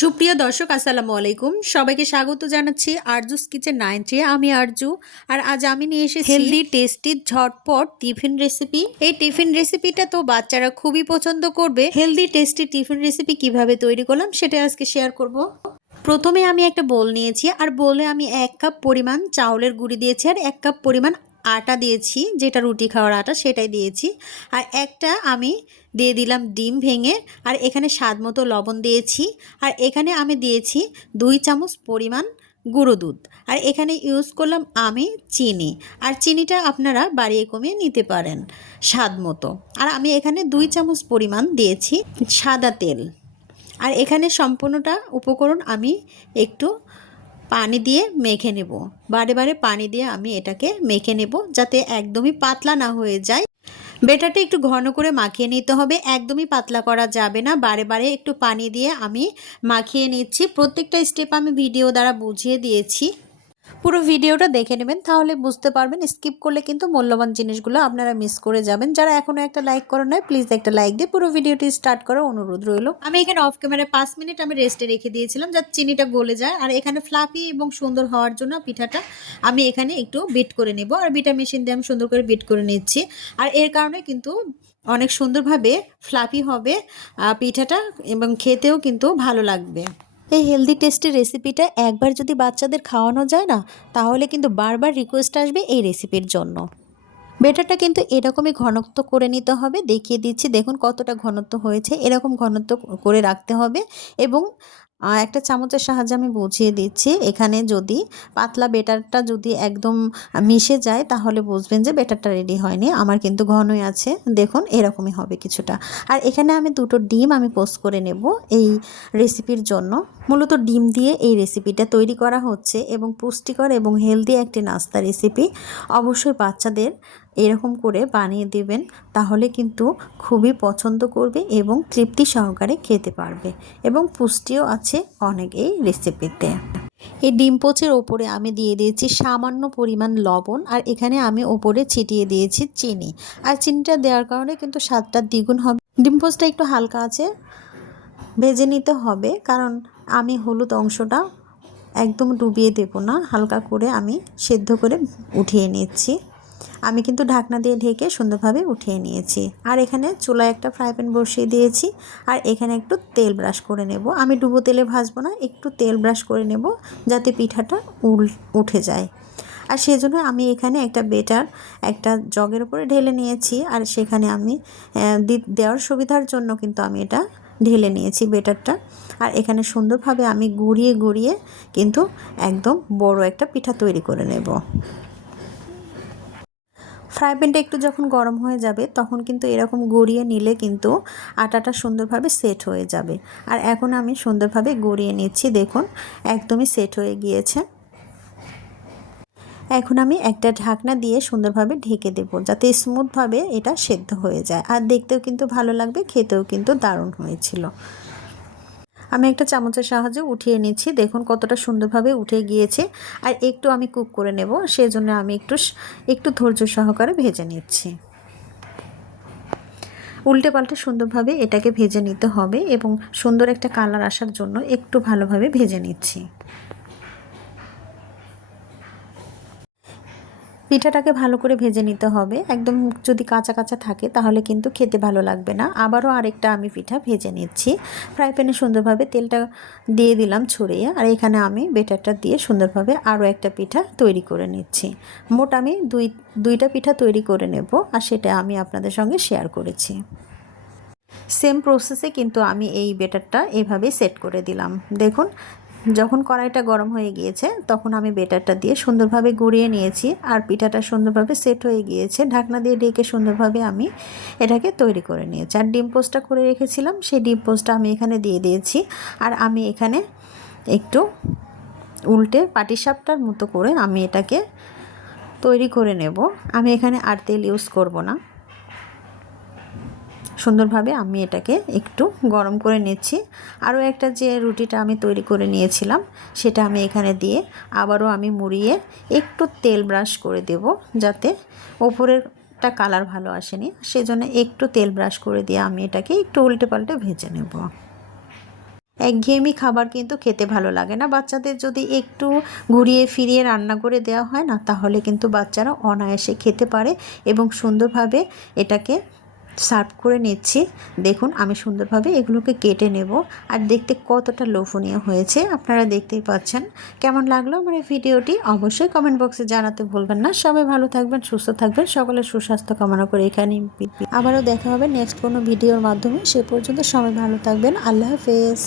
সুপ্রিয় দর্শক আসসালামু আলাইকুম, সবাইকে স্বাগত জানাচ্ছি আরজুস কিচেন 90। আমি আরজু, আর আজ আমি নিয়ে এসেছি হেলদি টেস্টি ঝটপট টিফিন রেসিপি। এই টিফিন রেসিপিটা তো বাচ্চারা খুবই পছন্দ করবে। হেলদি টেস্টি টিফিন রেসিপি কিভাবে তৈরি করলাম সেটা আজকে শেয়ার করব। প্রথমে আমি একটা বোল নিয়েছি, আর বোলে আমি 1 কাপ পরিমাণ চাউলের গুঁড়ি দিয়েছি, আর 1 কাপ পরিমাণ আটা দিয়েছি, যেটা রুটি খাওয়ার আটা সেটাই দিয়েছি। আর একটা আমি দিয়ে দিলাম ডিম ভেঙে, আর এখানে স্বাদ মতো লবণ দিয়েছি। আর এখানে আমি দিয়েছি 2 চামচ পরিমাণ গুঁড়ো দুধ, আর এখানে ইউজ করলাম আমি চিনি। আর চিনিটা আপনারা বাড়িয়ে কমিয়ে নিতে পারেন স্বাদ মতো। আর আমি এখানে 2 চামচ পরিমাণ দিয়েছি সাদা তেল। আর এখানে সম্পূর্ণটা উপকরণ আমি একটু পানি দিয়ে মেখে নেব। বারে বারে পানি দিয়ে আমি এটাকে মেখে নেব, যাতে একদমই পাতলা না হয়ে যায়। বেটারটা একটু ঘন করে মাখিয়ে নিতে হবে, একদমই পাতলা করা যাবে না। বারে বারে একটু পানি দিয়ে আমি মাখিয়ে নিচ্ছি। প্রত্যেকটা স্টেপ আমি ভিডিও দ্বারা বুঝিয়ে দিয়েছি। পুরো ভিডিওটা দেখে নেবেন, তাহলে বুঝতে পারবেন। স্কিপ করলে কিন্তু মূল্যবান জিনিসগুলো আপনারা মিস করে যাবেন। যারা এখনও একটা লাইক করেন নাই, প্লিজ একটা লাইক দিয়ে পুরো ভিডিওটি স্টার্ট করার অনুরোধ রইল। আমি এখানে অফ ক্যামেরায় 5 মিনিট আমি রেস্টে রেখে দিয়েছিলাম, যাতে চিনিটা গলে যায়। আর এখানে ফ্লাফি এবং সুন্দর হওয়ার জন্য পিঠাটা আমি এখানে একটু বিট করে নেব, আর বিটার মেশিন দিয়ে আমি সুন্দর করে বিট করে নিচ্ছি। আর এর কারণে কিন্তু অনেক সুন্দরভাবে ফ্লাফি হবে পিঠাটা, এবং খেতেও কিন্তু ভালো লাগবে। এই হেলদি টেস্টি রেসিপিটা একবার যদি বাচ্চাদের খাওয়ানো যায় না, তাহলে কিন্তু বারবার রিকোয়েস্ট আসবে এই রেসিপির জন্য। বেটারটা কিন্তু এরকমই ঘনত্ব করে নিতে হবে। দেখিয়ে দিচ্ছি, দেখুন কতটা ঘনত্ব হয়েছে। এরকম ঘনত্ব করে রাখতে হবে। এবং একটা চামচের সাহায্যে আমি বুঝিয়ে দিচ্ছি। এখানে যদি পাতলা বেটারটা যদি একদম মিশে যায়, তাহলে বুঝবেন যে বেটারটা রেডি হয়নি। আমার কিন্তু ঘনই আছে, দেখুন এরকমই হবে কিছুটা। আর এখানে আমি 2টো ডিম আমি পোস্ট করে নেব এই রেসিপির জন্য। মূলত ডিম দিয়ে এই রেসিপিটা তৈরি করা হচ্ছে, এবং পুষ্টিকর এবং হেলদি একটি নাস্তা রেসিপি। অবশ্যই বাচ্চাদের এরকম করে বানিয়ে দেবেন, তাহলে কিন্তু খুবই পছন্দ করবে এবং তৃপ্তি সহকারে খেতে পারবে, এবং পুষ্টিও আছে অনেক এই রেসিপিতে। এই ডিম পোচের ওপরে আমি দিয়ে দিয়েছি সামান্য পরিমাণ লবণ, আর এখানে আমি ওপরে ছিটিয়ে দিয়েছি চিনি। আর চিনিটা দেওয়ার কারণে কিন্তু স্বাদটা দ্বিগুণ হবে। ডিম পোচটা একটু হালকা আছে ভেজে নিতে হবে, কারণ আমি হলুদ অংশটা একদম ডুবিয়ে দেব না, হালকা করে আমি সেদ্ধ করে উঠিয়ে নিচ্ছি। আমি কিন্তু ঢাকনা দিয়ে ঢেকে সুন্দরভাবে উঠিয়ে নিয়েছি। আর এখানে চুলায় একটা ফ্রাই প্যান বসিয়ে দিয়েছি, আর এখানে একটু তেল ব্রাশ করে নেব। আমি ডুবো তেলে ভাজবো না, একটু তেল ব্রাশ করে নেব, যাতে পিঠাটা উঠে যায়। আর সেজন্য আমি এখানে একটা বেটার একটা জগের উপরে ঢেলে নিয়েছি, আর সেখানে আমি দেওয়ার সুবিধার জন্য কিন্তু আমি এটা ঢেলে নিয়েছি বেটারটা। আর এখানে সুন্দরভাবে আমি গুঁড়িয়ে গুঁড়িয়ে কিন্তু একদম বড় একটা পিঠা তৈরি করে নেব। ফ্রাই প্যানটা একটু যখন গরম হয়ে যাবে, তখন কিন্তু এরকম গড়িয়ে নিলে কিন্তু আটাটা সুন্দরভাবে সেট হয়ে যাবে। আর এখন আমি সুন্দরভাবে গড়িয়ে নিচ্ছি, দেখুন একদমই সেট হয়ে গিয়েছে। এখন আমি একটা ঢাকনা দিয়ে সুন্দরভাবে ঢেকে দেব, যাতে স্মুথভাবে এটা সেদ্ধ হয়ে যায়। আর দেখতেও কিন্তু ভালো লাগবে, খেতেও কিন্তু দারুণ হয়েছিল। আমি একটা চামচের সাহায্যে উঠিয়ে নিচ্ছি, দেখুন কতটা সুন্দরভাবে উঠে গিয়েছে। আর একটু আমি কুক করে নেব, সেজন্য আমি একটু ধৈর্য সহকারে ভেজে নিচ্ছি। উল্টে পাল্টে সুন্দরভাবে এটাকে ভেজে নিতে হবে, এবং সুন্দর একটা কালার আসার জন্য একটু ভালোভাবে ভেজে নিচ্ছি। পিঠাটাকে ভালো করে ভেজে নিতে হবে। একদম যদি কাঁচা কাঁচা থাকে, তাহলে কিন্তু খেতে ভালো লাগবে না। আবারও আরেকটা আমি পিঠা ভেজে নিচ্ছি। ফ্রাই প্যানে সুন্দরভাবে তেলটা দিয়ে দিলাম ছড়িয়ে, আর এখানে আমি বেটারটা দিয়ে সুন্দরভাবে আরও একটা পিঠা তৈরি করে নিচ্ছি। মোট আমি দুইটা পিঠা তৈরি করে নেব, আর সেটা আমি আপনাদের সঙ্গে শেয়ার করেছি। সেম প্রসেসে কিন্তু আমি এই বেটারটা এভাবেই সেট করে দিলাম। দেখুন যখন কড়াইটা গরম হয়ে গিয়েছে, তখন আমি বেটারটা দিয়ে সুন্দরভাবে গুঁড়িয়ে নিয়েছি, আর পিঠাটা সুন্দরভাবে সেট হয়ে গিয়েছে। ঢাকনা দিয়ে ঢেকে সুন্দরভাবে আমি এটাকে তৈরি করে নিয়েছি। আর ডিম পোস্টটা করে রেখেছিলাম, সেই ডিম পোস্টটা আমি এখানে দিয়ে দিয়েছি। আর আমি এখানে একটু উল্টে পাটিসাপটার মতো করে আমি এটাকে তৈরি করে নেব। আমি এখানে আর তেল ইউজ করব না। সুন্দরভাবে আমি এটাকে একটু গরম করে নিচ্ছি। আরও একটা যে রুটিটা আমি তৈরি করে নিয়েছিলাম, সেটা আমি এখানে দিয়ে আবারও আমি মুড়িয়ে একটু তেল ব্রাশ করে দেব, যাতে ওপরেরটা কালার ভালো আসেনি। সেজন্য একটু তেল ব্রাশ করে দিয়ে আমি এটাকে একটু উল্টে পাল্টে ভেজে নেব। একঘেয়েমি খাবার কিন্তু খেতে ভালো লাগে না। বাচ্চাদের যদি একটু ঘুরিয়ে ফিরিয়ে রান্না করে দেওয়া হয় না, তাহলে কিন্তু বাচ্চারা অনায়াসে খেতে পারে এবং সুন্দরভাবে এটাকে সার্ভ করে নিচ্ছি। দেখুন আমি সুন্দরভাবে এগুলোকে কেটে নেব, আর দেখতে কতটা লোভনীয় হয়েছে আপনারা দেখতেই পাচ্ছেন। কেমন লাগলো আমার এই ভিডিওটি অবশ্যই কমেন্ট বক্সে জানাতে ভুলবেন না। সবাই ভালো থাকবেন, সুস্থ থাকবেন, সকলের সুস্বাস্থ্য কামনা করে এখানেই আবারও দেখা হবে নেক্সট কোনো ভিডিওর মাধ্যমে। সে পর্যন্ত সবাই ভালো থাকবেন। আল্লাহ হাফেজ।